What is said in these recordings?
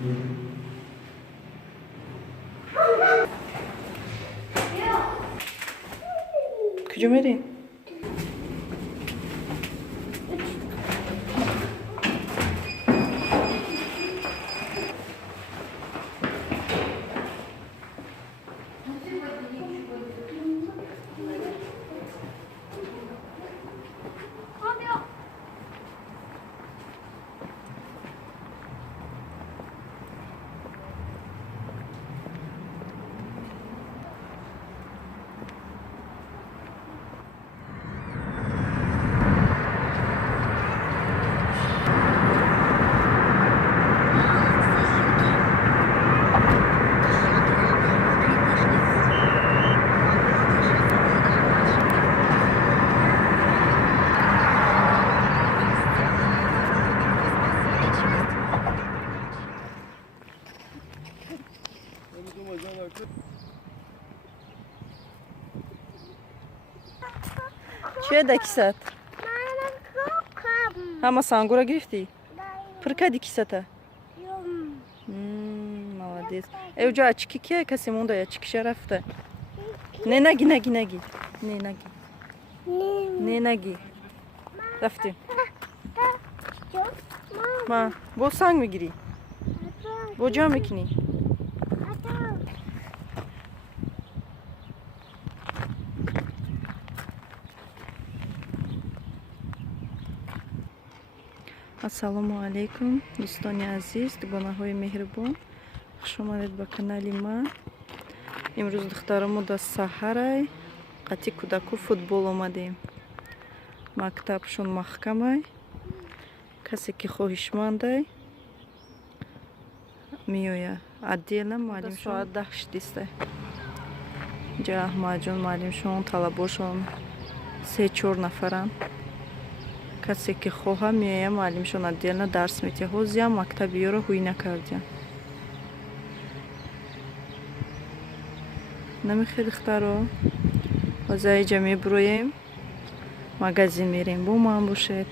کجا میری؟ چیه دکیست؟ همه سانگورا گرفتی؟ پرکه دکیسته؟ молодец. اوجا اچکی کیه کسی مونده یا چکیشه رفته؟ نه نگی نگی نگی نه نگی نه نگی رفتیم ما بو سنگ میگیری بو جا میکنی ассалому алейкум дӯстони азиз дугонаҳои меҳрубон хуш омадед ба канали ман. имрӯз духтарамо дар саҳарай қати кӯдаку футбол омадем. мактабшон маҳкамай касе ки хоҳишмандай меоя отдельно муаллимшон соат 10 шидистай ҷа аҳмадҷон муаллимшон талабошон 3-4 нафаранд. касе ки хоҳа меоя муаллимшон отдельно дарс метиҳ. ҳозиам мактаби ёро ҳуй накардем. намехоҳ духтаро ҳозир айҷа мебуроем магазин мерем бо ман бошед.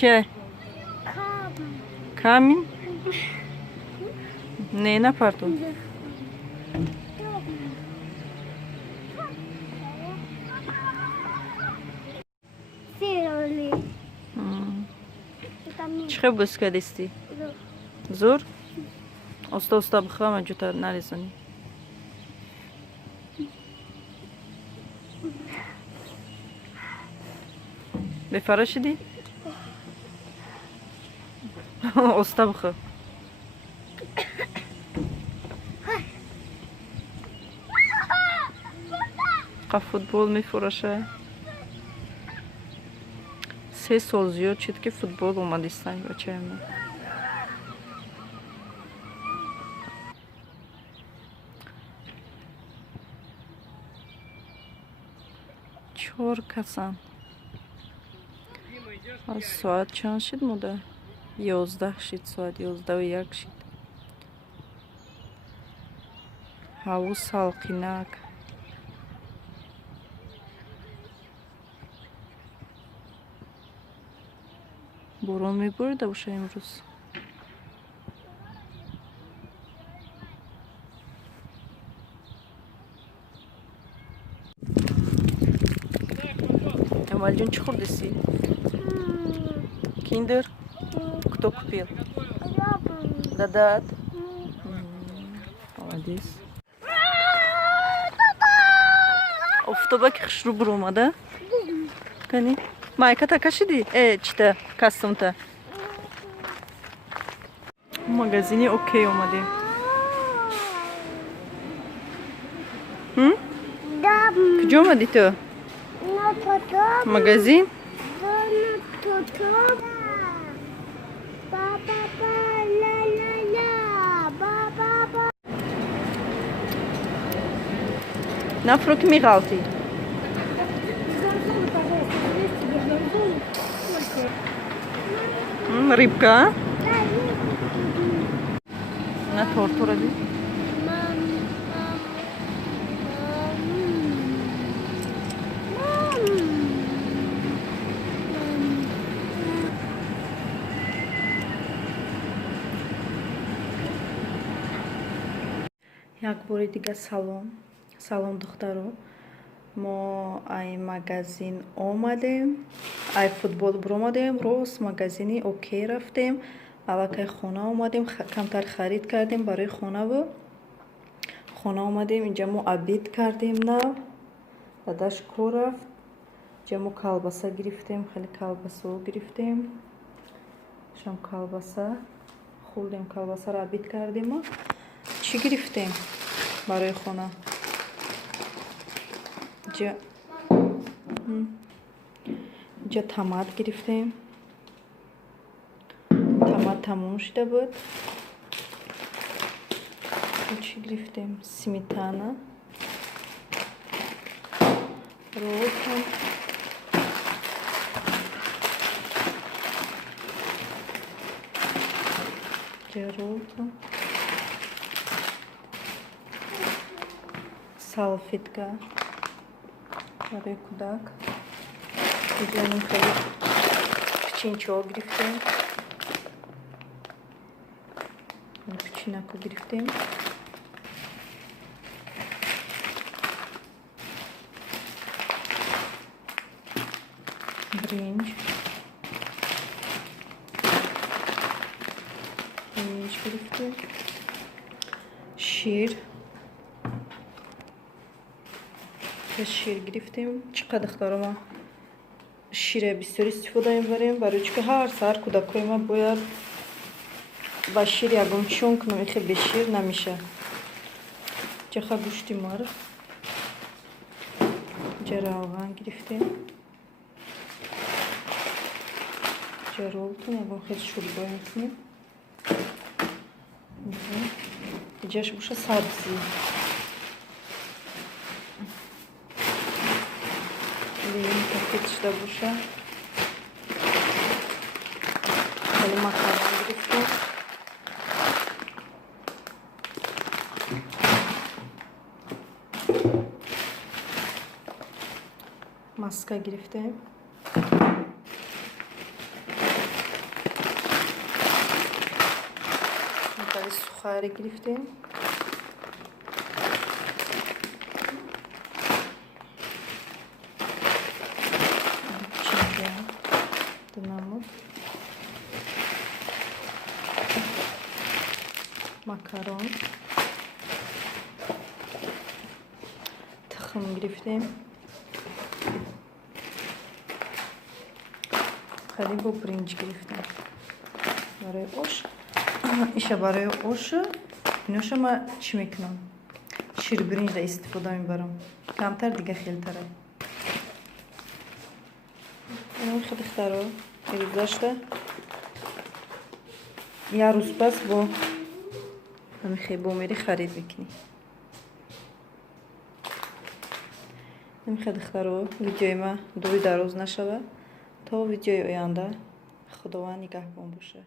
چه؟ камин? не напарту. چه بسکه دستی؟ زور؟ استا بخوام جوتا نریزانی. بفره شدی؟ استا بخور. فوتبال میفروشه. 3 سال زیاد شد که فوتبال اومدستن بچه من. چهار کسان. از ساعت چند شد موده؟ 11 شد ساعت 11:01 شد. هوا سالقینک. باران میبارده باشه امروز. Эмаль جون چی خوردی؟ Киндер? Кто купил? Дадат? Молодец. Автобаки хушру буромада? Кани? Майката кашиди? Чита кастумта. В магазине окей омадем. Куҷо омади ту? Магазин? На фрукт мигалти. Рыбка. На торт уради. Як бори дига салом. Салом духтаро. Мо ай магазин омадем. Ай футбол бромадем. Роз магазини окей рафтем. аллакай хона омадем. Камтар харид кардем барои хонаву. Хона омадем. Инҷа мо обед кардем нав. дадаш кор рафт. Инҷа мо калбаса гирифтем. Хеле калбасо гирифтем. шам калбаса. хурдем калбасаро обед кардем. Чӣ гирифтем барои хона? инҷа томат гирифтем. томат тамом шуда буд. чӣ гирифтем? сметана, ролтон, ролтон, салфетка барои кӯдак. инҷа хеле печенчаҳо гирифтем. печенако гирифтем. бринҷ гирифтем. шир шир гирифтем. чӣ қадр дорам ма шира бисёр истифода мебарем, барои чӣ ки ҳар саҳар кӯдакои ма бояд ба шир ягон чун кунам. ихе бешир намешавад. ҷаха гӯшти марғ. инҷа равған гирифтем. инҷа ролтон ягон хел шӯрбой мекунем. инҷаш боша сабзӣ. пакет шуда боша. хеле макарон гирифтем. маска гирифтем. сухари гирифтем. макарон, тухм гирифтем. хеле бо бринҷ гирифтем барои ош. иша барои ошу. иноша ма чӣ мекунам? ширбиринҷро истифода мебарам. камтар дига хелтара. хеле хитаро гузашта. як рӯз пас бо бо мери харид мекунӣ. хеле хитаро. видеои ма дури дароз нашавад. то видеои оянда. худованд нигаҳбон бошад.